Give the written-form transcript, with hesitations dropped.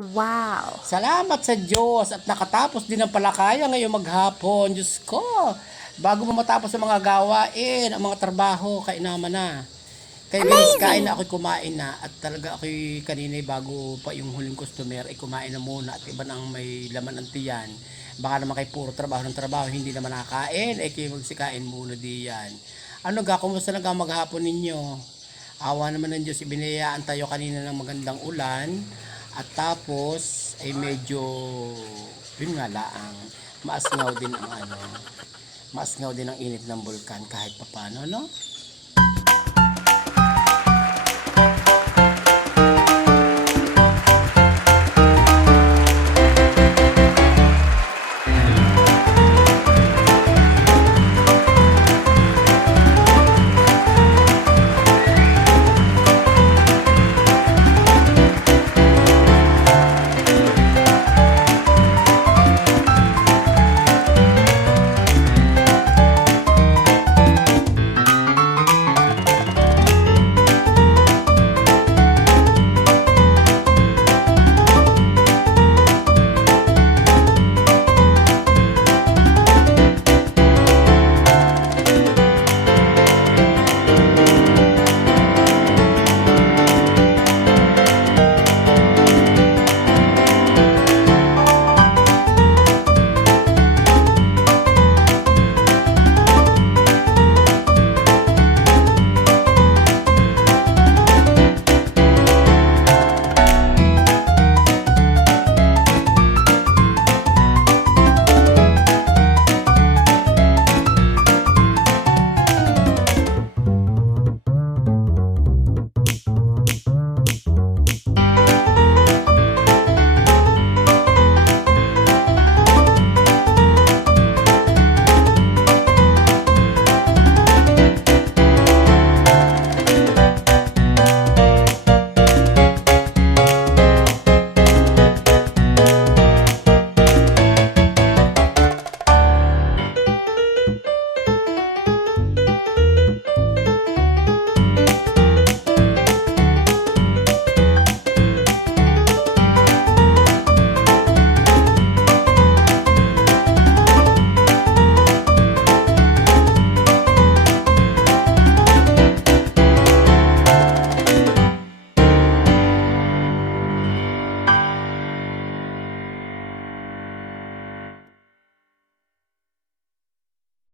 Wow! Salamat sa Diyos at nakatapos din ang palakaya ngayong maghapon. Diyos ko, bago mo matapos ang mga gawain, ang mga trabaho, kainama na. Kaya bilis kain na Amazing! ako'y kumain na at talaga ako'y kanina bago pa yung huling customer ay kumain na muna at iba nang may laman ang tiyan. Baka naman kay puro trabaho ng trabaho, hindi naman nakakain, ay kayo magsikain muna diyan. Ano ga, kumusta na ga maghapon ninyo? Awa naman ng Diyos, ibinayaan tayo kanina ng magandang ulan at tapos ay medyo yun nga laang maasngaw din ang maasngaw din ang init ng bulkan kahit papano, no?